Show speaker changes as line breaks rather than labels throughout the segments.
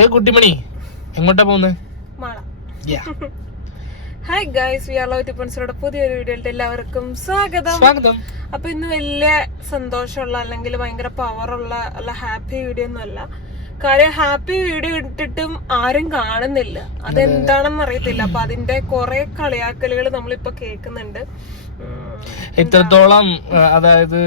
ഏ കുട്ടിമണി എങ്ങോട്ടാ പോകുന്നത്
hi guys we are love പുതിയൊരു വീഡിയോയിലേക്ക് എല്ലാവർക്കും സ്വാഗതം.
സ്വാഗതം.
അപ്പൊ ഇന്ന് വലിയ സന്തോഷമുള്ള അല്ലെങ്കിൽ ഭയങ്കര പവറുള്ള അല്ല ഹാപ്പി വീഡിയോ ഒന്നും അല്ല. കാര്യം ഹാപ്പി വീഡിയോ ഇട്ടിട്ടും ആരും കാണുന്നില്ല. അതെന്താണെന്ന് അറിയത്തില്ല. അപ്പൊ അതിന്റെ കുറെ കളിയാക്കലുകൾ നമ്മളിപ്പോ കേൾക്കുന്നുണ്ട്.
ഇത്രത്തോളം അതായത്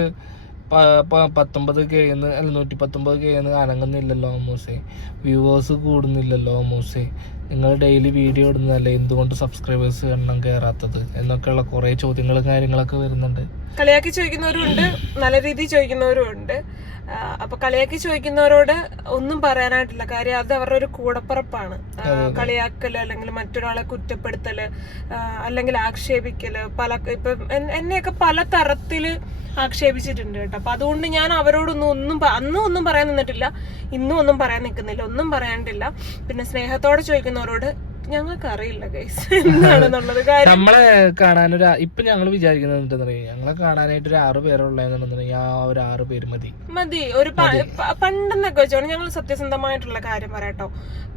പത്തൊമ്പത് കേന്ന് അല്ല നൂറ്റി പത്തൊമ്പത് കേന്ന് അനങ്ങുന്നില്ലല്ലോ ഓമോസെ വ്യൂവേഴ്സ് കൂടുന്നില്ലല്ലോ ഓമോസെ നിങ്ങൾ ഡെയിലി വീഡിയോ ഇടുന്നതല്ലേ? എന്തുകൊണ്ട് സബ്സ്ക്രൈബേഴ്സ് എണ്ണം കയറാത്തത് എന്നൊക്കെയുള്ള കുറേ ചോദ്യങ്ങളും കാര്യങ്ങളൊക്കെ വരുന്നുണ്ട്.
കളിയാക്കി ചോദിക്കുന്നവരും ഉണ്ട് നല്ല രീതിയിൽ ചോദിക്കുന്നവരും ഉണ്ട് അപ്പൊ കളിയാക്കി ചോദിക്കുന്നവരോട് ഒന്നും പറയാനായിട്ടില്ല. കാര്യം അത് അവരുടെ ഒരു കൂടപ്പുറപ്പാണ്. കളിയാക്കൽ അല്ലെങ്കിൽ മറ്റൊരാളെ കുറ്റപ്പെടുത്തൽ അല്ലെങ്കിൽ ആക്ഷേപിക്കൽ പല ഇപ്പൊ എന്നെയൊക്കെ പല തരത്തിൽ ആക്ഷേപിച്ചിട്ടുണ്ട് കേട്ടോ. അപ്പൊ അതുകൊണ്ട് ഞാൻ അവരോടൊന്നും ഒന്നും അന്നും ഒന്നും പറയാൻ നിന്നിട്ടില്ല. ഇന്നും ഒന്നും പറയാൻ നിൽക്കുന്നില്ല. ഒന്നും പറയാണ്ടില്ല. പിന്നെ സ്നേഹത്തോടെ ചോദിക്കുന്നവരോട് ഞങ്ങൾക്ക് അറിയില്ല ഗൈസ് എന്താണെന്നുള്ളത്? കാര്യം
നമ്മളെ കാണാനൊരു ഇപ്പൊ ഞങ്ങൾ വിചാരിക്കുന്നത് എന്താണെന്നറിയാം ഞങ്ങളെ കാണാനായിട്ട് ഒരു ആറ് പേരുള്ളതെന്നുണ്ടെന്നുണ്ടെങ്കിൽ ആ ഒരു ആറ് പേര് മതി.
മതി. ഒരു പണ്ടെന്നൊക്കെ വെച്ചോണ്ട് ഞങ്ങൾ സത്യസന്ധമായിട്ടുള്ള കാര്യം പറയാട്ടോ.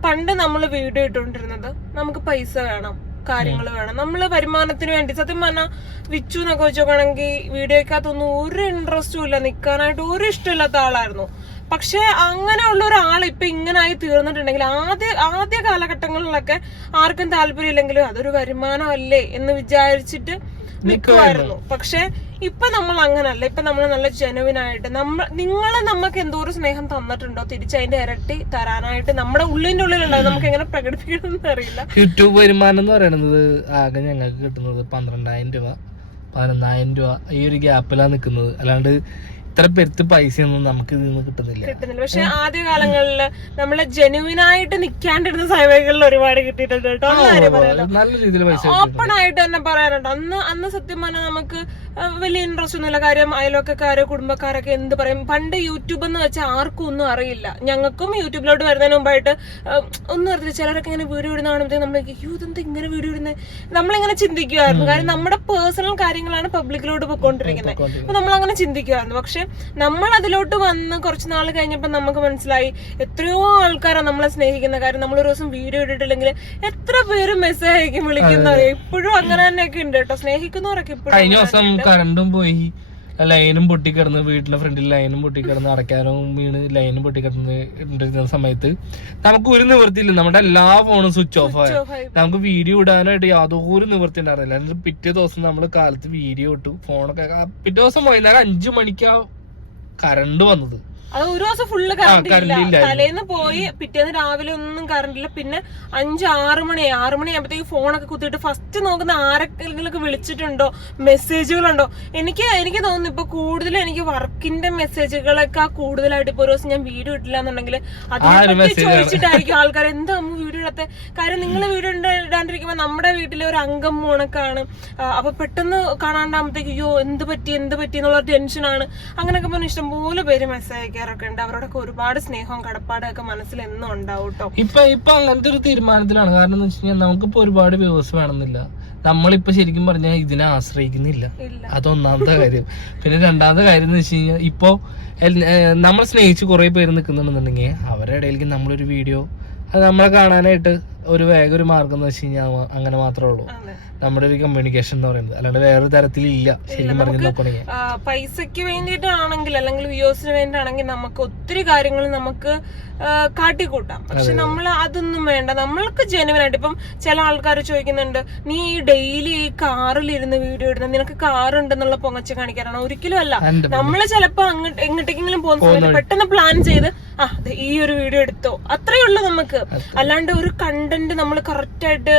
പണ്ട് നമ്മൾ വീഡിയോ ഇട്ടുകൊണ്ടിരുന്നത് നമുക്ക് പൈസ വേണം കാര്യങ്ങൾ വേണം. നമ്മൾ വരുമാനത്തിന് വേണ്ടി. സത്യം പറഞ്ഞാൽ വിച്ചു എന്നൊക്കെ വെച്ചോക്കാണെങ്കിൽ വീഡിയോക്കകത്തൊന്നും ഒരു ഇൻട്രസ്റ്റും ഇല്ല. നിൽക്കാനായിട്ട് ഒരു ഇഷ്ടമില്ലാത്ത ആളായിരുന്നു. പക്ഷെ അങ്ങനെയുള്ള ഒരാൾ ഇപ്പൊ ഇങ്ങനെ ആയി തീർന്നിട്ടുണ്ടെങ്കിൽ ആദ്യ ആദ്യ കാലഘട്ടങ്ങളിലൊക്കെ ആർക്കും താല്പര്യമില്ലെങ്കിലും അതൊരു വരുമാനമല്ലേ എന്ന് വിചാരിച്ചിട്ട് നിൽക്കുമായിരുന്നു പക്ഷെ ഇപ്പൊ നമ്മൾ അങ്ങനല്ല. ഇപ്പൊ നമ്മൾ നല്ല ജനുവിനായിട്ട് നമ്മൾ നിങ്ങൾ നമുക്ക് എന്തോരം സ്നേഹം തന്നിട്ടുണ്ടോ? തിരിച്ചതിന്റെ ഇരട്ടി തരാനായിട്ട് നമ്മുടെ ഉള്ളിന്റെ ഉള്ളിലുണ്ടാവും നമുക്ക് എങ്ങനെ പ്രകടിപ്പിക്കണമെന്ന് അറിയില്ല.
യൂട്യൂബ് വരുമാനം എന്ന് പറയുന്നത് ആകെ ഞങ്ങൾക്ക് കിട്ടുന്നത് പന്ത്രണ്ടായിരം രൂപ പതിനൊന്നായിരം രൂപ ഈ ഒരു ഗ്യാപ്പിലാണ് നിൽക്കുന്നത്. അല്ലാണ്ട് ഇത്ര പെരുത്ത് ഒന്നും നമുക്ക് ഇതിൽ നിന്ന് കിട്ടുന്നില്ല.
കിട്ടുന്നില്ല. പക്ഷെ ആദ്യ കാലങ്ങളിൽ നമ്മളെ ജെനുവിനായിട്ട് നിൽക്കാണ്ടിരുന്ന സമയങ്ങളിൽ ഒരുപാട് കിട്ടിയിട്ടുണ്ട് കേട്ടോ.
നല്ല രീതിയിൽ പൈസ
ഓപ്പൺ ആയിട്ട് തന്നെ പറയാനുണ്ട് അന്ന് അന്ന് സത്യം പറഞ്ഞാൽ നമുക്ക് വലിയ ഇൻട്രസ്റ്റ് ഒന്നുമില്ല. കാര്യം അയൽവക്കക്കാര് കുടുംബക്കാരൊക്കെ എന്ത് പറയും? പണ്ട് യൂട്യൂബ് എന്ന് വെച്ചാൽ ആർക്കും ഒന്നും അറിയില്ല. ഞങ്ങൾക്കും യൂട്യൂബിലോട്ട് വരുന്നതിന് മുമ്പായിട്ട് ഒന്നും അറിയില്ല ചിലരൊക്കെ ഇങ്ങനെ വീഡിയോ ഇടുന്ന കാണുമ്പോഴത്തേക്ക് നമ്മൾ യൂത് ഇതെന്താ ഇങ്ങനെ വീഡിയോ ഇടുന്നത് നമ്മളിങ്ങനെ ചിന്തിക്കുമായിരുന്നു കാര്യം നമ്മുടെ പേഴ്സണൽ കാര്യങ്ങളാണ് പബ്ലിക്കിലോട്ട് പോയിക്കൊണ്ടിരിക്കുന്നത് അപ്പൊ നമ്മൾ അങ്ങനെ ചിന്തിക്കുമായിരുന്നു പക്ഷെ നമ്മൾ അതിലോട്ട് വന്ന് കുറച്ച് നാൾ കഴിഞ്ഞപ്പോൾ നമുക്ക് മനസ്സിലായി എത്രയോ ആൾക്കാരാണ് നമ്മളെ സ്നേഹിക്കുന്ന. കാര്യം നമ്മൾ ഒരു ദിവസം വീഡിയോ ഇട്ടിട്ടില്ലെങ്കിൽ എത്ര പേര് മെസ്സേജ് അയക്കും വിളിക്കുന്നത് എപ്പോഴും അങ്ങനെ തന്നെയൊക്കെ ഉണ്ട് കേട്ടോ. സ്നേഹിക്കുന്നവരൊക്കെ ഇപ്പോഴും
ദിവസം കറണ്ടും പോയി. ലൈനും പൊട്ടിക്കിടന്ന് വീട്ടിലെ ഫ്രണ്ടിൽ ലൈനും പൊട്ടിക്കിടന്ന് അടയ്ക്കാനും വീണ് ലൈനും പൊട്ടിക്കിടന്ന് ഇട്ടിരുന്ന സമയത്ത് നമുക്ക് ഒരു നിവൃത്തിയില്ല നമ്മുടെ എല്ലാ ഫോണും സ്വിച്ച് ഓഫ് ആയി. നമുക്ക് വീഡിയോ ഇടാനായിട്ട് യാതൊരു നിവൃത്തി ഉണ്ടായിരുന്നില്ല. എന്നിട്ട് പിറ്റേ ദിവസം നമ്മൾ കാലത്ത് വീഡിയോ ഇട്ടു. ഫോണൊക്കെ പിറ്റേ ദിവസം വൈകുന്നേരം അഞ്ചു മണിക്കാ കറണ്ട് വന്നത്.
അത് ഒരു ദിവസം ഫുള്ള് കറണ്ട് ഇല്ല. തലേന്ന് പോയി പിറ്റേന്ന് രാവിലെ ഒന്നും കറണ്ട് ഇല്ല. പിന്നെ അഞ്ച് ആറ് മണി ആറ് മണി ആകുമ്പോഴത്തേക്ക് ഫോണൊക്കെ കുത്തിയിട്ട് ഫസ്റ്റ് നോക്കുന്ന ആരെങ്കിലും വിളിച്ചിട്ടുണ്ടോ? മെസ്സേജുകളുണ്ടോ? എനിക്ക് എനിക്ക് തോന്നുന്നു ഇപ്പൊ കൂടുതൽ എനിക്ക് വർക്കിന്റെ മെസ്സേജുകളൊക്കെ കൂടുതലായിട്ട് ഇപ്പൊ ഒരു ദിവസം ഞാൻ വീട് ഇട്ടില്ല എന്നുണ്ടെങ്കിൽ അതിനെപ്പറ്റി. ചോദിച്ചിട്ടായിരിക്കും ആൾക്കാർ എന്താ അമ്മ വീഡിയോ ഇടാത്ത? കാര്യം നിങ്ങൾ വീഡിയോ ഇടാണ്ടിരിക്കുമ്പോ നമ്മുടെ വീട്ടിലെ ഒരു അംഗം മോണക്കാണ്. അപ്പൊ പെട്ടെന്ന് കാണാണ്ടാകുമ്പോഴത്തേക്ക് അയ്യോ എന്ത് പറ്റി എന്ത് പറ്റി എന്നുള്ള ടെൻഷനാണ് അങ്ങനെയൊക്കെ പറഞ്ഞ ഇഷ്ടംപോലെ പേര് മെസ്സേജ് അയക്കാറൊക്കെ ഉണ്ട്. അവരോടൊക്കെ ഒരുപാട് സ്നേഹവും കടപ്പാടും ഒക്കെ മനസ്സിൽ എന്നും ഉണ്ടാവും കേട്ടോ
ഇപ്പൊ ഇപ്പൊ അങ്ങനത്തെ ഒരു തീരുമാനത്തിലാണ്. കാരണം എന്ന് വെച്ച് കഴിഞ്ഞാൽ നമുക്കിപ്പോ ഒരുപാട് വ്യൂവേഴ്സ് വേണമെന്നില്ല. നമ്മളിപ്പോ ശരിക്കും പറഞ്ഞാൽ ഇതിനെ ആശ്രയിക്കുന്നില്ല. അതൊന്നാമത്തെ കാര്യം. പിന്നെ രണ്ടാമത്തെ കാര്യം എന്ന് വെച്ച് കഴിഞ്ഞാൽ ഇപ്പോ നമ്മൾ സ്നേഹിച്ച് കുറെ പേര് നിൽക്കുന്നുണ്ടെന്നുണ്ടെങ്കിൽ അവരുടെ ഇടയിലേക്ക് നമ്മളൊരു വീഡിയോ അത് നമ്മളെ കാണാനായിട്ട് ഒരു വേഗം ഒരു മാർഗം എന്ന് വെച്ച് കഴിഞ്ഞാൽ അങ്ങനെ മാത്രമേ ഉള്ളൂ. നമ്മുടെ ഒരു കമ്മ്യൂണിക്കേഷൻ എന്ന് പറയുന്നത്. അല്ലാണ്ട് വേറൊരു തരത്തിലില്ല. ശരിക്കും പറഞ്ഞു നോക്കണെങ്കിൽ
പൈസക്ക് വേണ്ടിയിട്ടാണെങ്കിൽ അല്ലെങ്കിൽ വ്യൂസിന് വേണ്ടിയിട്ടാണെങ്കിൽ നമുക്ക് ഒത്തിരി കാര്യങ്ങൾ നമുക്ക് കാട്ടിക്കൂട്ടാം. പക്ഷെ നമ്മൾ അതൊന്നും വേണ്ട. നമ്മൾക്ക് ജനുവനായിട്ട് ഇപ്പം ചില ആൾക്കാർ ചോദിക്കുന്നുണ്ട് നീ ഈ ഡെയിലി ഈ കാറിൽ ഇരുന്ന് വീഡിയോ ഇടുന്നത് നിനക്ക് കാർ ഉണ്ടെന്നുള്ള പൊങ്ങച്ച കാണിക്കാറാണ് ഒരിക്കലും അല്ല.
നമ്മൾ
നമ്മൾ ചിലപ്പോ അങ്ങോട്ട് എങ്ങോട്ടെങ്കിലും പോകുന്ന സമയത്ത് പെട്ടെന്ന് പ്ലാൻ ചെയ്ത് ആ ഈ ഒരു വീഡിയോ എടുത്തോ. അത്രയുള്ളൂ നമുക്ക്. അല്ലാണ്ട് ഒരു കണ്ടന്റ് നമ്മൾ കറക്റ്റ് ആയിട്ട്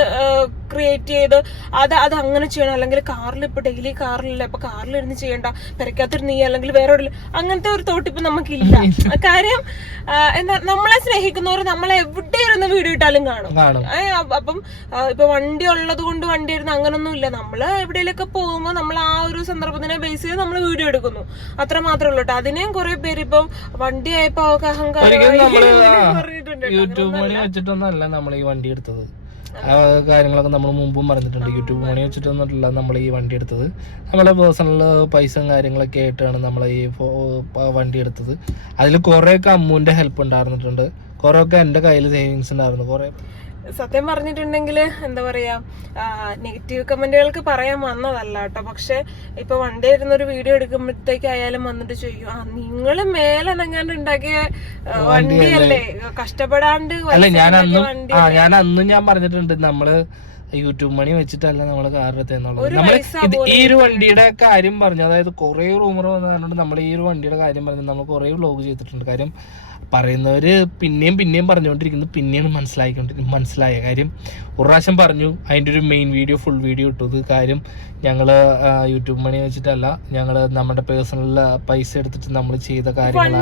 ക്രിയേറ്റ് ചെയ്ത് അത് അത് അങ്ങനെ ചെയ്യണം. അല്ലെങ്കിൽ കാറിൽ ഇപ്പൊ ഡെയിലി കാറിലല്ല ഇപ്പൊ കാറിലിരുന്ന് ചെയ്യണ്ട. പെരക്കാത്തിരുന്ന് നീ അല്ലെങ്കിൽ വേറെ ഒരു അങ്ങനത്തെ ഒരു തോട്ട് ഇപ്പൊ നമുക്കില്ല. കാര്യം എന്താ നമ്മളെ സ്നേഹിക്കുന്നവർ നമ്മളെ എവിടെ ഇരുന്ന് വീഡിയോ ഇട്ടാലും കാണും. അപ്പം ഇപ്പൊ വണ്ടി ഉള്ളത് കൊണ്ട് വണ്ടി ഇരുന്ന് അങ്ങനൊന്നും ഇല്ല. നമ്മൾ എവിടെയെങ്കിലൊക്കെ പോകുമ്പോൾ നമ്മൾ ആ ഒരു സന്ദർഭത്തിനെ ബേസ് ചെയ്ത് നമ്മൾ വീഡിയോ എടുക്കുന്നു. അത്ര മാത്രമേ ഉള്ളൂ കേട്ടോ. അതിനെയും കുറെ പേര് ഇപ്പം വണ്ടി ആയപ്പോ അവർക്ക് അഹങ്കാരം.
യൂട്യൂബ് വെച്ചിട്ടൊന്നല്ല നമ്മൾ ഈ വണ്ടി എടുത്തത്. കാര്യങ്ങളൊക്കെ നമ്മൾ മുമ്പും പറഞ്ഞിട്ടുണ്ട്. യൂട്യൂബ് മണി വെച്ചിട്ടൊന്നുമല്ല നമ്മൾ ഈ വണ്ടി എടുത്തത്. നമ്മളെ പേഴ്സണൽ പൈസ കാര്യങ്ങളൊക്കെ ആയിട്ടാണ് നമ്മൾ ഈ വണ്ടി എടുത്തത്. അതിൽ കുറേയൊക്കെ അമ്മുവിന്റെ ഹെൽപ്പ് ഉണ്ടായിരുന്നിട്ടുണ്ട്. കുറേയൊക്കെ എന്റെ കയ്യിൽ സേവിങ്സ് ഉണ്ടായിരുന്നു. കുറെ
സത്യം പറഞ്ഞിട്ടുണ്ടെങ്കിൽ എന്താ പറയാ നെഗറ്റീവ് കമന്റുകൾക്ക് പറയാൻ വന്നതല്ല കേട്ടോ. പക്ഷെ ഇപ്പൊ വണ്ടി ഇരുന്ന ഒരു വീഡിയോ എടുക്കുമ്പോഴത്തേക്ക് ആയാലും വന്നിട്ട് ചോദിക്കും ആ നിങ്ങൾ മേലെ നങ്ങാണ്ട് ഉണ്ടാക്കിയ വണ്ടിയല്ലേ കഷ്ടപ്പെടാണ്ട്
ഞാൻ അന്നും ഞാൻ അന്നും ഞാൻ പറഞ്ഞിട്ടുണ്ട് നമ്മൾ യൂട്യൂബ് മണി വെച്ചിട്ടല്ല നമ്മൾ കാർ എന്നുള്ളത് ഈ ഒരു വണ്ടിയുടെ കാര്യം പറഞ്ഞു അതായത് കുറെ റൂമർ വന്നതുകൊണ്ട് നമ്മൾ ഈ ഒരു വണ്ടിയുടെ കാര്യം പറഞ്ഞു നമ്മൾ കുറെ വ്ലോഗ് ചെയ്തിട്ടുണ്ട്. കാര്യം പറയുന്നവര് പിന്നെയും പിന്നെയും പറഞ്ഞുകൊണ്ടിരിക്കുന്നത് പിന്നെയാണ് മനസ്സിലായിക്കൊണ്ടിരി മനസ്സിലായ കാര്യം. ഒരു പ്രാവശ്യം പറഞ്ഞു അതിന്റെ ഒരു മെയിൻ വീഡിയോ ഫുൾ വീഡിയോ ഇട്ടത് കാര്യം ഞങ്ങൾ യൂട്യൂബ് മണി വെച്ചിട്ടല്ല ഞങ്ങൾ നമ്മുടെ പേഴ്സണൽ പൈസ എടുത്തിട്ട് നമ്മൾ ചെയ്ത കാര്യങ്ങളാണ്.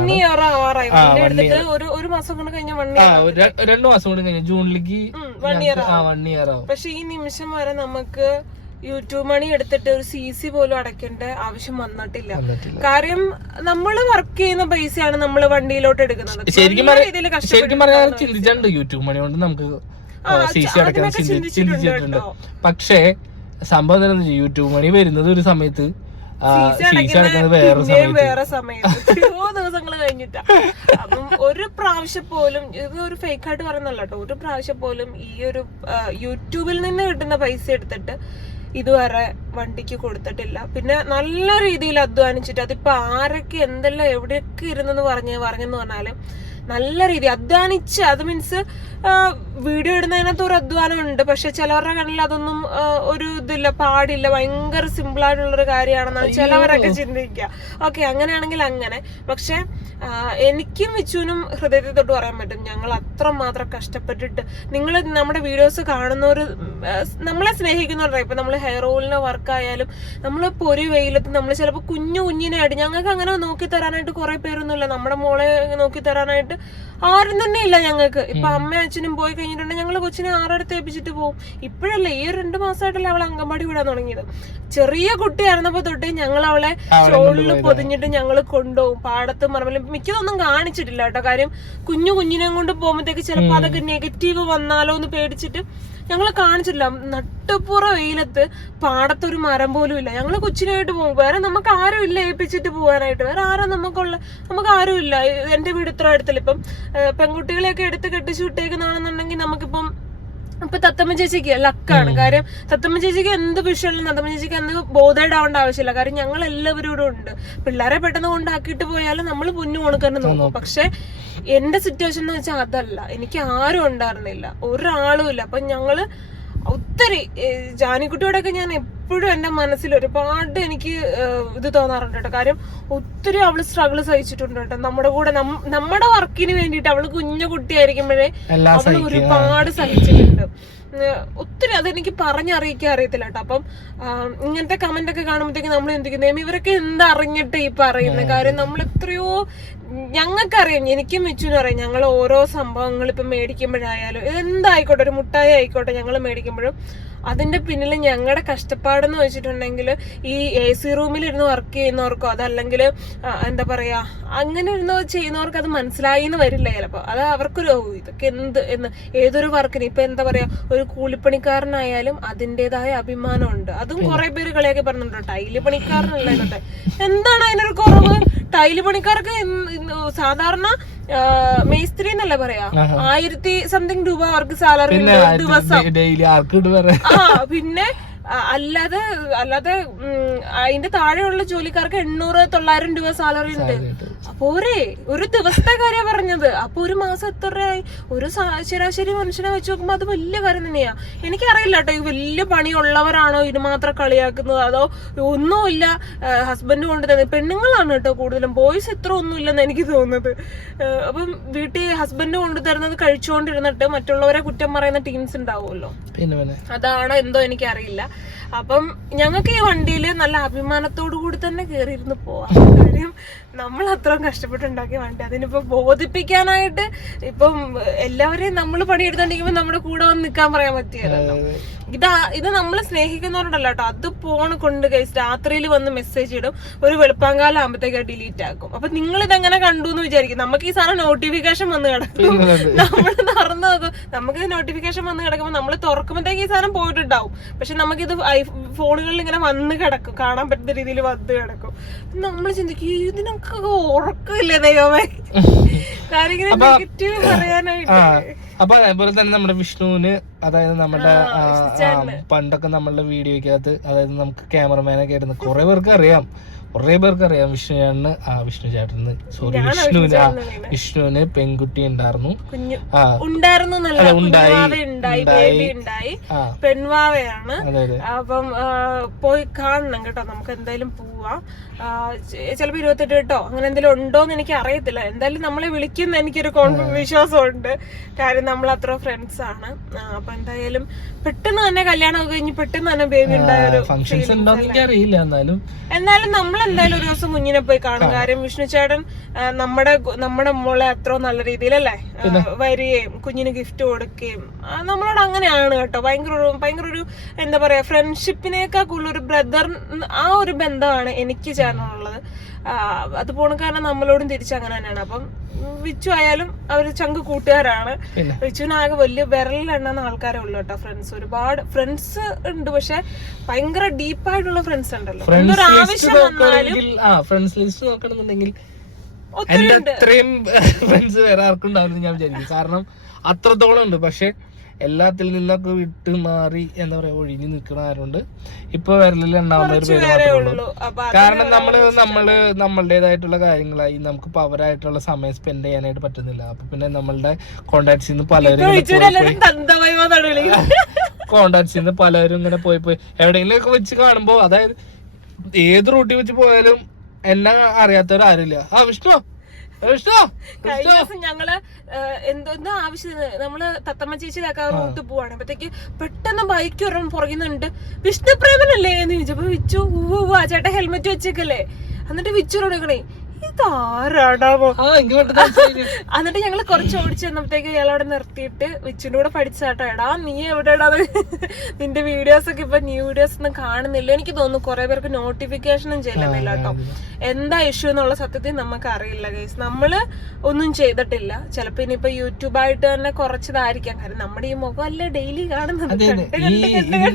രണ്ടു മാസം കൂടി കഴിഞ്ഞ ജൂണിലേക്ക് ആ വൺ ഇയർ ആവും.
പക്ഷെ ഈ നിമിഷം വരെ നമുക്ക് യൂട്യൂബ് മണി എടുത്തിട്ട് ഒരു സി സി പോലും അടയ്ക്കേണ്ട ആവശ്യം വന്നിട്ടില്ല. കാര്യം നമ്മൾ വർക്ക് ചെയ്യുന്ന പൈസയാണ് നമ്മൾ വണ്ടിയിലോട്ട് എടുക്കുന്നത്.
ശരിക്കും ശരിക്കും പറഞ്ഞാൽ ചിന്തിച്ചിട്ടുണ്ട് യൂട്യൂബ് മണി കൊണ്ട് നമുക്ക് സി സി
ചിന്തിച്ചിട്ടുണ്ട്?
പക്ഷേ സംഭവം എന്താണെന്ന് യൂട്യൂബ് മണി വരുന്നത് ഒരു സമയത്ത് വേറെ
ദിവസങ്ങൾ കഴിഞ്ഞിട്ടാ. അപ്പം ഒരു പ്രാവശ്യം പോലും ഇത് ഒരു ഫേക്ക് ആയിട്ട് പറയുന്നല്ലോ കേട്ടോ. ഒരു പ്രാവശ്യം പോലും ഈ ഒരു യൂട്യൂബിൽ നിന്ന് കിട്ടുന്ന പൈസ എടുത്തിട്ട് ഇതുവരെ വണ്ടിക്ക് കൊടുത്തിട്ടില്ല. പിന്നെ നല്ല രീതിയിൽ അധ്വാനിച്ചിട്ട് അതിപ്പോ ആരൊക്കെ എന്തെല്ലാം എവിടെയൊക്കെ ഇരുന്നെന്ന് പറഞ്ഞ് പറഞ്ഞെന്ന് പറഞ്ഞാലും നല്ല രീതി. അധ്വാനിച്ച് അത് മീൻസ് വീഡിയോ ഇടുന്നതിനകത്ത് ഒരു അധ്വാനം ഉണ്ട് പക്ഷെ ചിലവരുടെ കണ്ണിൽ അതൊന്നും ഒരു ഇതില്ല പാടില്ല. ഭയങ്കര സിമ്പിൾ ആയിട്ടുള്ള ഒരു കാര്യമാണെന്നാണ് ചിലവരൊക്കെ ചിന്തിക്കുക ഓക്കെ അങ്ങനെയാണെങ്കിൽ അങ്ങനെ. പക്ഷെ എനിക്കും വിച്ചുവിനും ഹൃദയത്തിൽ തൊട്ട് പറയാൻ പറ്റും. ഞങ്ങൾ അത്ര മാത്രം കഷ്ടപ്പെട്ടിട്ട് നിങ്ങൾ നമ്മുടെ വീഡിയോസ് കാണുന്നവർ നമ്മളെ സ്നേഹിക്കുന്നവരുടെ ഇപ്പൊ നമ്മൾ ഹെയർ ഓയിലിന്റെ വർക്ക് ആയാലും നമ്മൾ പൊരി വെയിലത്ത് നമ്മൾ ചിലപ്പോൾ കുഞ്ഞു കുഞ്ഞിനായിട്ട് ഞങ്ങൾക്ക് അങ്ങനെ നോക്കി തരാനായിട്ട് കുറെ പേരൊന്നുമില്ല. നമ്മുടെ മോളെ നോക്കി തരാനായിട്ട് ആരും തന്നെ ഇല്ല ഞങ്ങൾക്ക്. ഇപ്പൊ അമ്മയും അച്ഛനും പോയി കഴിഞ്ഞിട്ടുണ്ടെങ്കിൽ ഞങ്ങൾ കൊച്ചിനെ ആറടുത്ത് ഏൽപ്പിച്ചിട്ട് പോകും ഇപ്പോഴല്ലേ ഈ ഒരു രണ്ട് മാസമായിട്ടല്ലേ അവളെ അംഗൻവാടി വിടാൻ തുടങ്ങിയത്? ചെറിയ കുട്ടിയായിരുന്നപ്പോ തൊട്ടേ ഞങ്ങൾ അവളെ
അവളെ
ഷോളിൽ പൊതിഞ്ഞിട്ട് ഞങ്ങൾ കൊണ്ടുപോകും പാടത്തും മറമ്പിലും മിക്കതൊന്നും കാണിച്ചിട്ടില്ല കേട്ടോ. കാര്യം കുഞ്ഞു കുഞ്ഞിനെ കൊണ്ട് പോകുമ്പോഴത്തേക്ക് ചിലപ്പോൾ അതൊക്കെ നെഗറ്റീവ് വന്നാലോ എന്ന് പേടിച്ചിട്ട് ഞങ്ങൾ കാണിച്ചില്ല നട്ടുപുറ വെയിലത്ത് പാടത്തൊരു മരം പോലും ഇല്ല. ഞങ്ങൾ കൊച്ചിനായിട്ട് പോകും. വേറെ നമുക്ക് ആരും ഇല്ല ഏൽപ്പിച്ചിട്ട് പോകാനായിട്ട്. വേറെ ആരാ നമുക്കുള്ള നമുക്ക് ആരും ഇല്ല എന്റെ വീട് ഇത്ര അടുത്തില്ല. ഇപ്പം പെൺകുട്ടികളെയൊക്കെ എടുത്ത് കെട്ടിച്ചു വിട്ടേക്കുന്നതാണെന്നുണ്ടെങ്കിൽ നമുക്കിപ്പം ഇപ്പൊ തത്തമ്മ ചേച്ചിക്ക് ലക്കാണ് കാര്യം തത്തമ്മ ചേച്ചിക്ക് എന്ത് വിഷയമില്ല തത്തമ്മ ചേച്ചിക്ക് എന്ത് ബോധേഡ് ആവേണ്ട ആവശ്യമില്ല. കാര്യം ഞങ്ങൾ എല്ലാവരും ഇവിടെ ഉണ്ട്. പിള്ളേരെ പെട്ടെന്ന് കൊണ്ടാക്കിയിട്ട് പോയാലും നമ്മൾ പൊന്നു കൊടുക്കാൻ നോക്കും. പക്ഷെ എന്റെ സിറ്റുവേഷൻ എന്ന് വെച്ചാൽ അതല്ല. എനിക്ക് ആരും ഉണ്ടായിരുന്നില്ല. ഒരാളും ഇല്ല. അപ്പൊ ഞങ്ങൾ ഒത്തിരി ജാനിക്കുട്ടിയോടൊക്കെ ഞാൻ എപ്പോഴും എന്റെ മനസ്സിൽ ഒരുപാട് എനിക്ക് ഇത് തോന്നാറുണ്ട് കേട്ടോ. കാര്യം ഒത്തിരി അവൾ സ്ട്രഗിൾ സഹിച്ചിട്ടുണ്ട് കേട്ടോ. നമ്മുടെ കൂടെ നമ്മുടെ വർക്കിന് വേണ്ടിയിട്ട് അവൾ കുഞ്ഞു കുട്ടിയായിരിക്കുമ്പോഴേ
അവൾ
ഒരുപാട് സഹിച്ചിട്ടുണ്ട്. ഒത്തിരി അതെനിക്ക് പറഞ്ഞറിയിക്കാൻ അറിയത്തില്ല കേട്ടോ. അപ്പം ഇങ്ങനത്തെ കമന്റ് ഒക്കെ കാണുമ്പോഴത്തേക്ക് നമ്മൾ എന്തിക്കുന്നേ ഇവരൊക്കെ എന്തറിഞ്ഞിട്ട് ഈ പറയുന്നത് കാര്യം നമ്മൾ എത്രയോ ഞങ്ങൾക്കറിയാം എനിക്കും മിച്ചുനും അറിയാം ഞങ്ങൾ ഓരോ സംഭവങ്ങൾ ഇപ്പം മേടിക്കുമ്പോഴായാലും എന്തായിക്കോട്ടെ ഒരു മുട്ടായി ആയിക്കോട്ടെ ഞങ്ങൾ മേടിക്കുമ്പോഴും അതിന്റെ പിന്നിൽ ഞങ്ങളുടെ കഷ്ടപ്പാടെന്ന് വെച്ചിട്ടുണ്ടെങ്കിൽ ഈ എ സി റൂമിൽ ഇരുന്ന് വർക്ക് ചെയ്യുന്നവർക്കോ അതല്ലെങ്കിൽ എന്താ പറയാ അങ്ങനെ ഇരുന്ന് ചെയ്യുന്നവർക്ക് അത് മനസ്സിലായി എന്ന് വരില്ല ചിലപ്പോൾ അത് അവർക്കൊരു "ഓ, ഇതൊക്കെ എന്ത് എന്ന് ഏതൊരു വർക്കിന് ഇപ്പൊ എന്താ പറയാ ഒരു കൂലിപ്പണിക്കാരനായാലും അതിന്റെതായ അഭിമാനമുണ്ട്. അതും കുറെ പേര് കളിയാക്കി പറഞ്ഞിട്ടുണ്ട് ടൈൽ പണിക്കാരനല്ലേ എന്നൊക്കെ എന്താണ് അതിനൊരു കുറവ്? ടൈൽ പണിക്കാർക്ക് സാധാരണ മേസ്ത്രി എന്നല്ല പറയാ? ആയിരത്തി സംതിങ് രൂപ അവർക്ക് സാലറി ദിവസം. ആ പിന്നെ അല്ലാതെ അല്ലാതെ അതിന്റെ താഴെയുള്ള ജോലിക്കാർക്ക് എണ്ണൂറ് തൊള്ളായിരം രൂപ സാലറി ഉണ്ട്. പോരെ ഒരു ദിവസത്തെ കാര്യം പറഞ്ഞത്. അപ്പൊ ഒരു മാസം എത്ര രൂപയായി ഒരു ശരാശരി മനുഷ്യനെ വെച്ച് നോക്കുമ്പോ അത് വലിയ കാര്യം തന്നെയാ. എനിക്കറിയില്ല കേട്ടോ ഈ വലിയ പണിയുള്ളവരാണോ ഇത് മാത്രം കളിയാക്കുന്നത്? അതോ ഒന്നുമില്ല ഹസ്ബൻഡ് കൊണ്ട് തന്നെ. പെണ്ണുങ്ങളാണ് കേട്ടോ കൂടുതലും. ബോയ്സ് ഇത്ര ഒന്നുമില്ലെന്ന് എനിക്ക് തോന്നുന്നത്. അപ്പം വീട്ടിൽ ഹസ്ബൻഡ് കൊണ്ടുതരുന്നത് കഴിച്ചുകൊണ്ടിരുന്നിട്ട് മറ്റുള്ളവരെ കുറ്റം പറയുന്ന ടീംസ് ഉണ്ടാവുമല്ലോ? അതാണോ എന്തോ എനിക്കറിയില്ല. അപ്പം ഞങ്ങൾക്ക് ഈ വണ്ടിയിൽ നല്ല അഭിമാനത്തോടു കൂടി തന്നെ കയറിയിരുന്ന് പോവാം. കാര്യം. നമ്മൾ അത്രയും കഷ്ടപ്പെട്ടുണ്ടാക്കിയ വണ്ടി. അതിനിപ്പോ ബോധിപ്പിക്കാനായിട്ട് ഇപ്പം എല്ലാവരെയും നമ്മൾ പണിയെടുത്തോണ്ടിരിക്കുമ്പോ നമ്മുടെ കൂടെ വന്ന് നിൽക്കാൻ പറയാൻ പറ്റിയല്ലോ ഇതാ ഇത് നമ്മൾ സ്നേഹിക്കുന്നവരുണ്ടല്ലോ കേട്ടോ. അത് പോണ് കൊണ്ട് കഴിച്ച് രാത്രിയിൽ വന്ന് മെസ്സേജ് ഇടും. ഒരു വെളുപ്പാങ്കാലം ആകുമ്പോഴത്തേക്ക് ഡിലീറ്റ് ആക്കും. അപ്പൊ നിങ്ങൾ ഇതെങ്ങനെ കണ്ടു എന്ന് വിചാരിക്കും. നമുക്ക് ഈ സാധനം നോട്ടിഫിക്കേഷൻ വന്ന് കിടക്കും. നമ്മൾ തുറന്നു നോക്കും. നമുക്ക് ഇത് നോട്ടിഫിക്കേഷൻ വന്ന് കിടക്കുമ്പോൾ നമ്മൾ തുറക്കുമ്പോഴത്തേക്ക് ഈ സാധനം പോയിട്ടുണ്ടാവും. പക്ഷെ നമുക്കിത് ഐ- ഫോണുകളിൽ ഇങ്ങനെ വന്ന് കിടക്കും. കാണാൻ പറ്റുന്ന രീതിയിൽ വന്ന് കിടക്കും. നമ്മൾ ചിന്തിക്കും ഇതിനൊക്കെ ഉറക്കമില്ലേ ദൈവമേ? നെഗറ്റീവ് പറയാനായിട്ട്.
അപ്പൊ അതേപോലെ തന്നെ നമ്മുടെ വിഷ്ണുവിന് അതായത് നമ്മുടെ പണ്ടൊക്കെ നമ്മളുടെ വീഡിയോക്കകത്ത് അതായത് നമുക്ക് ക്യാമറമാനൊക്കെ ആയിരുന്നു കുറെ പേർക്ക് അറിയാം. കുറെ പേർക്ക് അറിയാം വിഷ്ണു ചേട്ടന് ആ വിഷ്ണു ചേട്ടന് സോറി വിഷ്ണുവിന് ആ, വിഷ്ണുവിന് പെൺകുട്ടി ഉണ്ടായിരുന്നു. ആ. അതെ, ഉണ്ടായി,
പെൺവാവയാണ്
അതെ അതെ.
അപ്പം ആ, പോയി കാണണം കേട്ടോ നമുക്ക് എന്തായാലും പോവാം. ആ, ചെ- ചിലപ്പോ ഇരുപത്തെട്ട് കേട്ടോ അങ്ങനെ എന്തെങ്കിലും ഉണ്ടോന്ന് എനിക്ക് അറിയത്തില്ല. എന്തായാലും നമ്മളെ വിളിക്കുന്ന എനിക്കൊരു കോൺഫി- വിശ്വാസമുണ്ട്. കാര്യം നമ്മൾ അത്ര ഫ്രണ്ട്സ് ആണ്. ആ, അപ്പൊ എന്തായാലും പെട്ടെന്ന് തന്നെ കല്യാണം ഒക്കെ കഴിഞ്ഞ് പെട്ടെന്ന് തന്നെ ബേബി ഉണ്ടായ ഒരു
ഫങ്ഷൻസ് ഉണ്ടോന്ന് എനിക്ക് അറിയില്ല എന്നാലും.
എന്നാലും നമ്മൾ എന്തായാലും ഒരു ദിവസം കുഞ്ഞിനെ പോയി കാണും. കാര്യം വിഷ്ണു ചേട്ടൻ നമ്മുടെ നമ്മുടെ മോളെ അത്ര നല്ല രീതിയിലല്ലേ വരികയും കുഞ്ഞിന് ഗിഫ്റ്റ് കൊടുക്കുകയും നമ്മളോട് അങ്ങനെയാണ് കേട്ടോ. ഭയങ്കര ഒരു ഭയങ്കര ഒരു എന്താ പറയാ ഫ്രണ്ട്ഷിപ്പിനേക്കാൾ കൂടുതൽ ഒരു ബ്രദർ ആ ഒരു ബന്ധമാണ് എനിക്ക് ചേട്ടനുള്ളത് ആ, അത് പോണ കാരണം നമ്മളോടും തിരിച്ച് അങ്ങനെ തന്നെയാണ്. അപ്പം വിച്ചു ആയാലും അവർ ചങ്ക് കൂട്ടുകാരാണ്. വിച്ചുവിനാകെ വലിയ വിരലിലെണ്ണുന്ന ആൾക്കാരെ ഉള്ളു കേട്ടോ ഫ്രണ്ട്സ് ഒരുപാട് ഫ്രണ്ട്സ് ഉണ്ട് പക്ഷെ ഭയങ്കര ഡീപ്പായിട്ടുള്ള ഫ്രണ്ട്സ് ഉണ്ടല്ലോ. എന്തൊരു ആവശ്യം വന്നാലും
ഫ്രണ്ട്സ് ലിസ്റ്റ് നോക്കണമെന്നുണ്ടെങ്കിൽ
ഒത്തിരി
എന്റെ അത്രയും ഫ്രണ്ട്സ് വേറെ ആർക്കും ഉണ്ടാവില്ല ഞാൻ വിചാരിക്കും കാരണം അത്രത്തോളം ഉണ്ട്. പക്ഷെ എല്ലാത്തിൽ നിന്നൊക്കെ വിട്ട് മാറി എന്താ പറയാ ഒഴിഞ്ഞു നിൽക്കണ ആരുണ്ട്? ഇപ്പൊ വിരലിൽ ഉണ്ടാവുന്ന ഒരു പേര് മാത്രമേ കാരണം നമ്മൾ നമ്മൾ നമ്മളുടേതായിട്ടുള്ള കാര്യങ്ങളായി നമുക്ക് പവറായിട്ടുള്ള സമയം സ്പെൻഡ് ചെയ്യാനായിട്ട് പറ്റുന്നില്ല. അപ്പൊ പിന്നെ നമ്മളുടെ കോണ്ടാക്ട്സിൽ നിന്ന് പലരും കോണ്ടാക്ട്സിൽ നിന്ന് പലരും ഇങ്ങനെ പോയി പോയി. എവിടെയെങ്കിലും ഒക്കെ വെച്ച് കാണുമ്പോ അതായത് ഏത് റൂട്ടിൽ വെച്ച് പോയാലും എന്നെ അറിയാത്തവരാരില്ല. ആ, വിഷ്ണു?
കഴിഞ്ഞ ദിവസം ഞങ്ങൾ ഏഹ്, എന്തോ എന്തോ ആവശ്യത്തിന് നമ്മൾ തത്തമ്മ ചേച്ചിയിലൊക്കെ റൂട്ട് പോവാണ്. അപ്പത്തേക്ക് പെട്ടെന്ന് ബൈക്ക് ഒരെണ്ണം പുറകുന്നുണ്ട്. വിഷ്ണുപ്രേമനല്ലേ എന്ന് ചോദിച്ചപ്പോ വിച്ചു ആ ചേട്ടൻ ഹെൽമെറ്റ് വെച്ചേക്കല്ലേ. എന്നിട്ട് വിച്ചു കൊടുക്കണേ ഇതാരാടാവോ. എന്നിട്ട് ഞങ്ങൾ കുറച്ച് ഓടിച്ചു വന്നപ്പോഴത്തേക്ക് ഇയാൾ അവിടെ നിർത്തിയിട്ട് വിച്ചിന്റെ കൂടെ പഠിച്ചാട്ടോ. എടാ നീ എവിടെടാ? നിന്റെ വീഡിയോസ് ഒക്കെ ഇപ്പൊ ന്യൂ വീഡിയോസ് ഒന്നും കാണുന്നില്ല. എനിക്ക് തോന്നുന്നു കുറെ പേർക്ക് നോട്ടിഫിക്കേഷനും ചെല്ലുന്നില്ല കേട്ടോ എന്താ ഇഷ്യൂ എന്നുള്ള സത്യത്തിൽ നമുക്ക് അറിയില്ല ഗൈസ് നമ്മൾ ഒന്നും ചെയ്തിട്ടില്ല. ചിലപ്പോ ഇനിയിപ്പോ യൂട്യൂബായിട്ട് തന്നെ കുറച്ചതായിരിക്കാം. കാരണം നമ്മുടെ ഈ മുഖം അല്ലേ ഡെയിലി കാണുന്നത്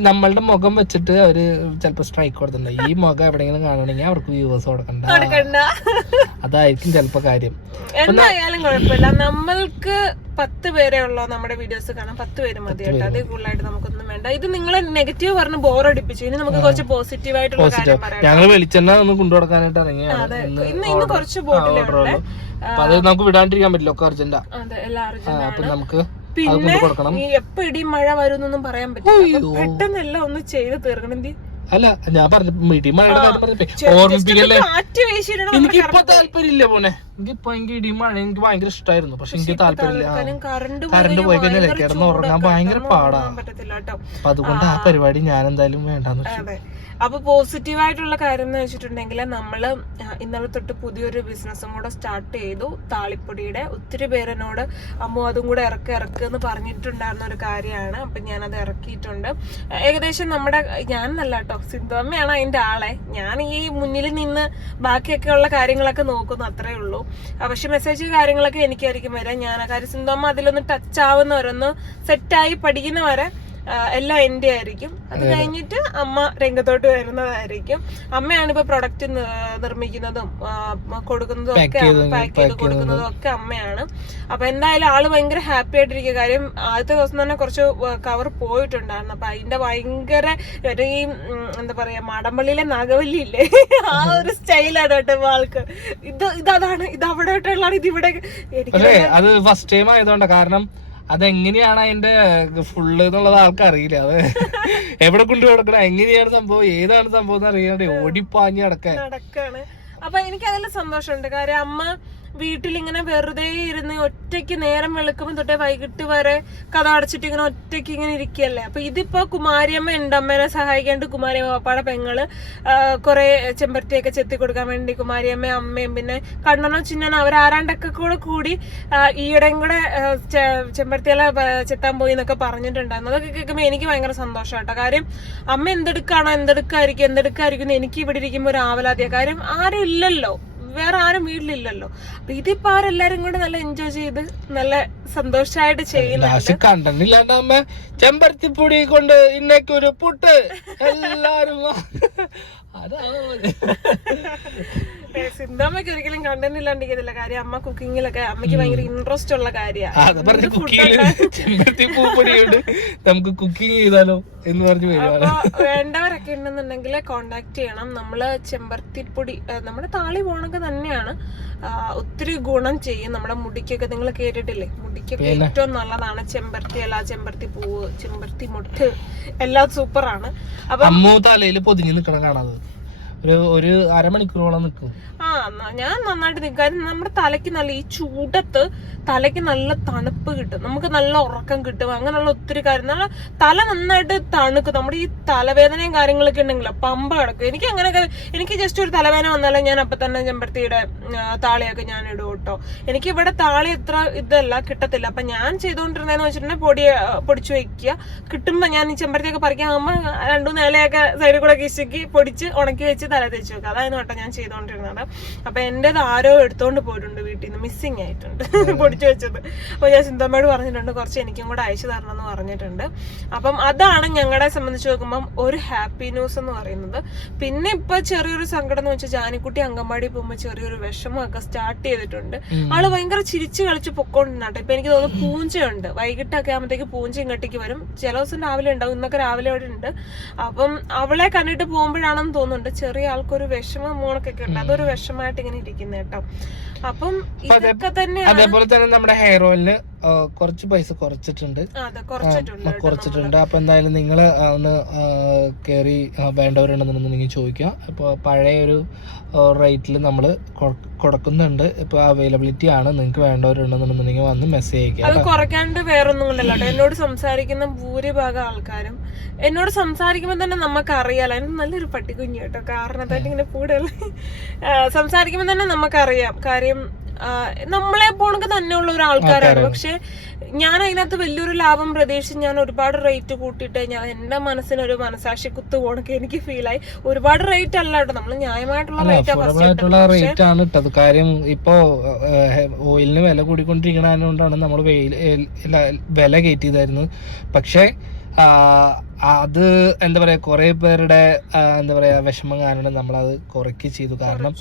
നമ്മളുടെ മുഖം വെച്ചിട്ട് അവർ ചിലപ്പോ സ്ട്രൈക്ക് കൊടുത്തിട്ടുണ്ട്. ഈ മുഖം എവിടെയെങ്കിലും കാണണമെങ്കിൽ അവർക്ക് വ്യൂവേഴ്സ് കൊടുക്കണ്ട.
കൊടുക്കണ്ട.
അതായിരിക്കും ചിലപ്പോ കാര്യം.
എന്തായാലും കുഴപ്പമില്ല. നമ്മൾക്ക് പത്ത് പേരെ ഉള്ളോ നമ്മുടെ വീഡിയോസ് കാണാൻ. പത്ത് പേര് മതി കേട്ടോ അതേ കൂടുതലായിട്ട് നമുക്കൊന്നും വേണ്ട. ഇത് നിങ്ങളെ നെഗറ്റീവ് പറഞ്ഞ് ബോറടിപ്പിച്ചു ഇനി നമുക്ക് കുറച്ച് പോസിറ്റീവ് ആയിട്ടുള്ള കാര്യം പറയാം.
ഞങ്ങൾ വെളിച്ചെണ്ണ ഒന്ന് കൊണ്ടുകൊടുക്കാനായിട്ട് ഇറങ്ങിയാണ് ഇന്ന്
ഇന്ന് കുറച്ച് ബോട്ടിലേ
order
ഉള്ളേ.
ഉള്ളൂ. അപ്പൊ അത് നമുക്ക് വിടാണ്ടിരിക്കാൻ പറ്റില്ല. ഒക്കെ അർജന്റാ. അപ്പൊ നമുക്ക്
പിന്നെ എപ്പ ഇടി മഴ വരുന്നൊന്നും പറയാൻ പറ്റില്ല. പെട്ടെന്നല്ല ഒന്ന് ചെയ്ത് തീർക്കണം.
അല്ല ഞാൻ പറഞ്ഞു ഇടി മഴയുടെ കാര്യം പറഞ്ഞപ്പോ ഓർമ്മിപ്പിക്കല്ലേ? എനിക്ക് ഇപ്പൊ താല്പര്യമില്ല പോനെ എനിക്ക് ഇപ്പൊ എനിക്ക് ഇടി മഴ എനിക്ക് ഭയങ്കര ഇഷ്ടമായിരുന്നു പക്ഷെ എനിക്ക് താല്പര്യമില്ല.
കറണ്ട്
പോയി കഴിഞ്ഞാൽ കിടന്ന് ഉറങ്ങാൻ ഭയങ്കര പാടാ.
പറ്റത്തില്ല
അപ്പൊ അതുകൊണ്ട് ആ. പരിപാടി ഞാൻ എന്തായാലും വേണ്ടാന്ന് വെച്ചു.
അതെ അപ്പൊ പോസിറ്റീവ് ആയിട്ടുള്ള കാര്യം എന്ന് വെച്ചിട്ടുണ്ടെങ്കിൽ നമ്മൾ ആ, ഇന്നലെ തൊട്ട് പുതിയൊരു ബിസിനസ്സും കൂടെ സ്റ്റാർട്ട് ചെയ്തു. താളിപ്പൊടിയുടെ ഒത്തിരി പേരെന്നോട് അമ്മ അതും കൂടെ ഇറക്കി ഇറക്കുക എന്ന് പറഞ്ഞിട്ടുണ്ടായിരുന്ന ഒരു കാര്യമാണ്. അപ്പൊ ഞാനത് ഇറക്കിയിട്ടുണ്ട്. ഏകദേശം നമ്മുടെ ഞാൻ നല്ല കേട്ടോ സിന്ധുവമ്മയാണ് അതിന്റെ ആളെ. ഞാൻ ഈ മുന്നിൽ നിന്ന് ബാക്കിയൊക്കെ ഉള്ള കാര്യങ്ങളൊക്കെ നോക്കുന്നു അത്രേ ഉള്ളൂ. പക്ഷെ മെസ്സേജ് കാര്യങ്ങളൊക്കെ എനിക്കായിരിക്കും വരാം ഞാൻ ആ കാര്യം സിന്ധുവമ്മ അതിലൊന്ന് ടച്ച് ആവുന്നവരൊന്ന് സെറ്റായി പഠിക്കുന്നവരെ എല്ലാം എന്റെ ആയിരിക്കും. അത് കഴിഞ്ഞിട്ട് അമ്മ രംഗത്തോട്ട് വരുന്നതായിരിക്കും. അമ്മയാണ് ഇപ്പൊ പ്രൊഡക്റ്റ് നിർമ്മിക്കുന്നതും കൊടുക്കുന്നതും ഒക്കെ പാക്ക് ചെയ്ത് കൊടുക്കുന്നതും ഒക്കെ അമ്മയാണ്. അപ്പൊ എന്തായാലും ആൾ ഭയങ്കര ഹാപ്പി ആയിട്ടിരിക്കുക. കാര്യം ആദ്യത്തെ ദിവസം തന്നെ കുറച്ച് കവർ പോയിട്ടുണ്ടായിരുന്നു. അപ്പൊ അതിന്റെ ഭയങ്കര ഒരു ഈ എന്താ പറയാ മാടമ്പള്ളിയിലെ നാഗവല്ലി ഇല്ലേ ആ ഒരു സ്റ്റൈലാണ് കേട്ടോ ആൾക്ക്. ഇത് ഇതാണ് ഇത് അവിടെ ഇത് ഇവിടെ.
അത് ഫസ്റ്റ് ടൈം ആയതുകൊണ്ട്. കാരണം അതെങ്ങനെയാണ് അതിന്റെ ഫുള്ള് എന്നുള്ളത് ആൾക്കറിയില്ല അത് എവിടെ കൊണ്ടു കിടക്കണം എങ്ങനെയാണ് സംഭവം ഏതാണ് സംഭവം എന്ന് അറിയാണ്ട് ഓടിപ്പാഞ്ഞ്
നടക്കാണ്. അപ്പൊ എനിക്ക് അതിൽ സന്തോഷമുണ്ട്. കാര്യം അമ്മ വീട്ടിലിങ്ങനെ വെറുതെ ഇരുന്ന് ഒറ്റയ്ക്ക് നേരം വെളുക്കുമ്പോൾ തൊട്ടേ വൈകിട്ട് വരെ കഥ അടച്ചിട്ട് ഇങ്ങനെ ഒറ്റയ്ക്ക് ഇങ്ങനെ ഇരിക്കുകയല്ലേ? അപ്പൊ ഇതിപ്പോ കുമാരിയമ്മ ഉണ്ട്. അമ്മേനെ സഹായിക്കാണ്ട് കുമാരിയമ്മ പാപ്പാടെ പെങ്ങൾ കുറെ ചെമ്പരത്തിയൊക്കെ ചെത്തി കൊടുക്കാൻ വേണ്ടി കുമാരിയമ്മ അമ്മയും പിന്നെ കണ്ണനോ ചിന്നനോ അവരാരാണ്ടൊക്കെ കൂടെ കൂടി ഈയിടെയും കൂടെ ചെമ്പരത്തിയില ചെത്താൻ പോയി എന്നൊക്കെ പറഞ്ഞിട്ടുണ്ടായിരുന്നു. അതൊക്കെ കേൾക്കുമ്പോൾ എനിക്ക് ഭയങ്കര സന്തോഷം കേട്ടോ കാര്യം അമ്മ എന്തെടുക്കാണോ എന്തെടുക്കായിരിക്കും എന്തെടുക്കായിരിക്കും എനിക്ക് ഇവിടെ ഇരിക്കുമ്പോൾ ഒരു ആവലാതിയ. കാര്യം ആരും ഇല്ലല്ലോ. വേറെ ആരും വീട്ടിലില്ലല്ലോ. അപ്പൊ ഇതിപ്പോ ആരെല്ലാരും കൂടെ നല്ല എൻജോയ് ചെയ്ത് നല്ല സന്തോഷമായിട്ട് ചെയ്യുന്നുണ്ട്.
ചെമ്പരത്തിപ്പൊടി കൊണ്ട് ഇന്നേക്കൊരു പുട്ട്. എല്ലാരും. അതാണ്
സിന്താമ്മയ്ക്ക് ഒരിക്കലും കണ്ടന്റ് ഇല്ലാണ്ടിരിക്കത്തില്ല കാര്യം അമ്മ കുക്കിങ്ങിലൊക്കെ അമ്മയ്ക്ക് ഭയങ്കര ഇൻട്രസ്റ്റ് ഉള്ള
അത് പറഞ്ഞ
കാര്യമാണ്
കുക്കിങ്ങിൽ ചെമ്പരത്തി പൂപ്പൊടിയുണ്ട്. നമുക്ക് കുക്കിംഗ് ചെയ്താലോ എന്ന് പറഞ്ഞു
വേണ്ടവരൊക്കെ ഉണ്ടെന്നുണ്ടെങ്കിൽ കോണ്ടാക്ട് ചെയ്യണം. നമ്മൾ ചെമ്പരത്തിപ്പൊടി നമ്മുടെ താളി പോണൊക്കെ തന്നെയാണ്. ഒത്തിരി ഗുണം ചെയ്യും നമ്മുടെ മുടിക്കൊക്കെ. നിങ്ങൾ കേട്ടിട്ടില്ലേ? മുടിക്കൊക്കെ ഏറ്റവും നല്ലതാണ് ചെമ്പർത്തി അല്ല ചെമ്പർത്തി പൂവ് ചെമ്പർത്തി മുട്ട്. എല്ലാം സൂപ്പറാണ് അപ്പൊ
അമ്മൂ തലയിൽ പൊതിഞ്ഞ് നിൽക്കണം കാണാത് ഒരു ഒരു അരമണിക്കൂറോളം നിൽക്കും
ആ ഞാൻ നന്നായിട്ട് നിൽക്കും കാര്യം നമ്മുടെ തലയ്ക്ക് നല്ല ഈ ചൂടത്ത് തലയ്ക്ക് നല്ല തണുപ്പ് കിട്ടും. നമുക്ക് നല്ല ഉറക്കം കിട്ടും. അങ്ങനെയുള്ള ഒത്തിരി കാര്യം. നല്ല തല നന്നായിട്ട് തണുക്കും. നമ്മുടെ ഈ തലവേദനയും കാര്യങ്ങളൊക്കെ ഉണ്ടെങ്കിലോ പമ്പ കിടക്കും. എനിക്ക് അങ്ങനെയൊക്കെ എനിക്ക് ജസ്റ്റ് ഒരു തലവേദന വന്നാലേ ഞാൻ അപ്പൊ തന്നെ ചെമ്പരത്തിയുടെ താളിയൊക്കെ ഞാൻ ഇടും കേട്ടോ. എനിക്ക് ഇവിടെ താളി എത്ര ഇതല്ല കിട്ടത്തില്ല. അപ്പൊ ഞാൻ ചെയ്തുകൊണ്ടിരുന്നതെന്ന് വെച്ചിട്ടുണ്ടെങ്കിൽ പൊടി പൊടിച്ചു വെക്കുക കിട്ടുമ്പോ ഞാൻ ഈ ചെമ്പരത്തിയൊക്കെ പറിക്കാൻ ആകുമ്പോ രണ്ടു നിലയൊക്കെ സൈഡിൽ കൂടെ കിശക്കി പൊടിച്ച് ഉണക്കി വെച്ച് തല തെച്ച് വെക്കുക. അതായിരുന്നു കേട്ടോ ഞാൻ ചെയ്തുകൊണ്ടിരുന്നത് അപ്പൊ എന്റേത് ആരോ എടുത്തോണ്ട് പോയിട്ടുണ്ട് വീട്ടിൽ നിന്ന് മിസ്സിങ് ആയിട്ടുണ്ട് പൊടിച്ചു വെച്ചത്. അപ്പൊ ഞാൻ ചിന്തമ്മയോട് പറഞ്ഞിട്ടുണ്ട് കുറച്ച് എനിക്കും കൂടെ അയച്ചു തരണം എന്ന് പറഞ്ഞിട്ടുണ്ട്. അപ്പം അതാണ് ഞങ്ങളെ സംബന്ധിച്ച് നോക്കുമ്പം ഒരു ഹാപ്പി ന്യൂസ് എന്ന് പറയുന്നത്. പിന്നെ ഇപ്പൊ ചെറിയൊരു സങ്കടം എന്ന് വെച്ചാൽ ജാനിക്കുട്ടി അങ്കമാടി പോകുമ്പോൾ ചെറിയൊരു വിഷമമൊക്കെ സ്റ്റാർട്ട് ചെയ്തിട്ടുണ്ട്. ആൾ ഭയങ്കര ചിരിച്ച് കളിച്ച് പൊക്കോണ്ടിരുന്നാട്ടെ. ഇപ്പൊ എനിക്ക് തോന്നുന്നു പൂഞ്ചയുണ്ട്. വൈകിട്ടൊക്കെ ആകുമ്പോഴത്തേക്ക് പൂഞ്ച ഇങ്ങോട്ടേക്ക് വരും. ചില ദിവസം രാവിലെ ഉണ്ടാവും. ഇന്നൊക്കെ രാവിലെ അവിടെ ഉണ്ട്. അപ്പം അവളെ കണ്ടിട്ട് പോകുമ്പോഴാണെന്ന് തോന്നുന്നുണ്ട്. ചെറിയ ആൾക്കൊരു വിഷമം മോണക്കൊക്കെ ഉണ്ട് അതൊരു വിഷമമായിട്ട് ഇങ്ങനെ ഇരിക്കുന്ന കേട്ടോ. അപ്പം ഇതൊക്കെ തന്നെ
അതേപോലെ തന്നെ നമ്മുടെ ഹെയർ ഓയിലിന് കുറച്ച് പൈസ കുറച്ചിട്ടുണ്ട്.
കുറച്ചിട്ടുണ്ട്
അപ്പൊ എന്തായാലും നിങ്ങൾ ഒന്ന് കയറി നിങ്ങൾ ചോദിക്കാം ഇപ്പോൾ പഴയ ഒരു റേറ്റിൽ നമ്മൾ കൊടുക്കുന്നുണ്ട്. ഇപ്പൊ അവൈലബിലിറ്റി ആണ്. നിങ്ങൾക്ക് വേണ്ടവരുണ്ടെന്നുണ്ടെന്നുണ്ടെങ്കിൽ വന്ന് മെസ്സേജ് അയക്കുക
അത് കുറയ്ക്കാണ്ട് വേറൊന്നും കൊണ്ടല്ലോ എന്നോട് സംസാരിക്കുന്ന ഭൂരിഭാഗം ആൾക്കാരും എന്നോട് സംസാരിക്കുമ്പോൾ തന്നെ നമുക്ക് അറിയാലോ എനിക്ക് നല്ലൊരു പട്ടിക്കുഞ്ഞു കേട്ടോ. കാരണത്തായിട്ട് ഇങ്ങനെ കൂടുതൽ സംസാരിക്കുമ്പോൾ തന്നെ നമുക്കറിയാം. കാര്യം ആ, നമ്മളെ പോണക്ക് തന്നെ ഉള്ള ഒരു ആൾക്കാരാണ്. പക്ഷെ ഞാൻ അതിനകത്ത് വലിയൊരു ലാഭം പ്രതീക്ഷിച്ച് ഞാൻ ഒരുപാട് റേറ്റ് കൂട്ടിയിട്ട് ഞാൻ എന്റെ മനസ്സിന് ഒരു മനസാക്ഷി കുത്തു പോണക്ക് എനിക്ക് ഫീൽ ആയി. ഒരുപാട് റേറ്റ് അല്ല കേട്ടോ. നമ്മൾ ന്യായമായിട്ടുള്ള റേറ്റാ
ആണ് ഇട്ടത് കാര്യം ഇപ്പോ ഓയിലിന് വില കൂടിക്കൊണ്ടിരിക്കണതുകൊണ്ടാണ് നമ്മൾ വില കയറ്റിയതായിരുന്നു. പക്ഷേ അത് എന്താ പറയാ കുറെ പേരുടെ എന്താ പറയാ വിഷമം കാരണം നമ്മളത് കുറയ്ക്ക് ചെയ്തു. കാരണം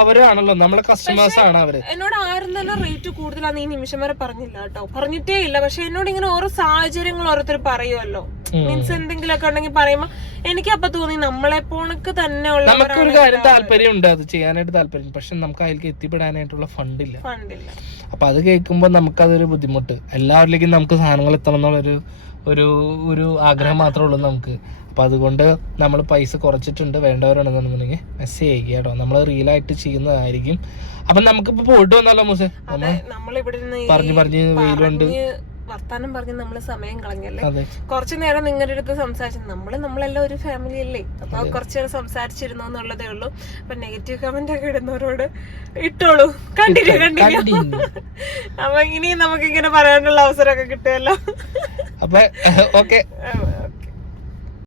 അവരാണല്ലോ നമ്മളെ കസ്റ്റമേഴ്സ് ആണ് അവർ.
എന്നോട് ആരും തന്നെ റേറ്റ് കൂടുതലാന്ന് ഈ നിമിഷം വരെ പറഞ്ഞില്ല കേട്ടോ. പറഞ്ഞിട്ടേ ഇല്ല. പക്ഷെ എന്നോട് ഇങ്ങനെ ഓരോ സാഹചര്യങ്ങൾ ഓരോരുത്തർ പറയുമല്ലോ. മീൻസ് എന്തെങ്കിലുമൊക്കെ ഉണ്ടെങ്കിൽ പറയുമ്പോ എനിക്ക് അപ്പൊ തോന്നി നമ്മളെ പോണക്ക് തന്നെ ഉള്ള
നമുക്കൊരു കാര്യം താല്പര്യം ഉണ്ട് അത് ചെയ്യാനായിട്ട് താല്പര്യം പക്ഷെ നമുക്ക് അതിലേക്ക് എത്തിപ്പെടാനായിട്ടുള്ള ഫണ്ട്
ഇല്ല.
അപ്പൊ അത് കേൾക്കുമ്പോൾ നമുക്കതൊരു ബുദ്ധിമുട്ട്. എല്ലാവരിലേക്കും നമുക്ക് സാധനങ്ങൾ എത്തണം എന്നുള്ളൊരു ഒരു ഒരു ആഗ്രഹം. മാത്രമേ ഉള്ളൂ നമുക്ക്. അപ്പോൾ അതുകൊണ്ട് നമ്മൾ പൈസ കുറച്ചിട്ടുണ്ട് വേണ്ടവരാണെന്നുണ്ടെങ്കിൽ മെസ്സേജ് ചെയ്യുക കേട്ടോ. നമ്മൾ റീലായിട്ട് ചെയ്യുന്നതായിരിക്കും. അപ്പം നമുക്കിപ്പോൾ പോയിട്ട് വന്നല്ലോ മൂസെ?
നമ്മൾ
പറഞ്ഞു പറഞ്ഞ് വെയിലുണ്ട്.
വർത്താനം പറഞ്ഞ് നമ്മൾ സമയം കളഞ്ഞല്ലേ? കുറച്ചു നേരം നിങ്ങളുടെ അടുത്ത് സംസാരിച്ചു നമ്മൾ നമ്മളെല്ലാം ഒരു ഫാമിലി അല്ലേ? അപ്പൊ കുറച്ചു നേരം സംസാരിച്ചിരുന്നു എന്നുള്ളതേ ഉള്ളൂ. അപ്പൊ നെഗറ്റീവ് കമന്റ് ഒക്കെ ഇടുന്നവരോട് ഇട്ടോളൂ. Continue continue
Continue.
അപ്പൊ ഇനിയും നമുക്ക് ഇങ്ങനെ പറയാനുള്ള അവസരമൊക്കെ കിട്ടുമല്ലോ.
അപ്പൊ ഓക്കെ.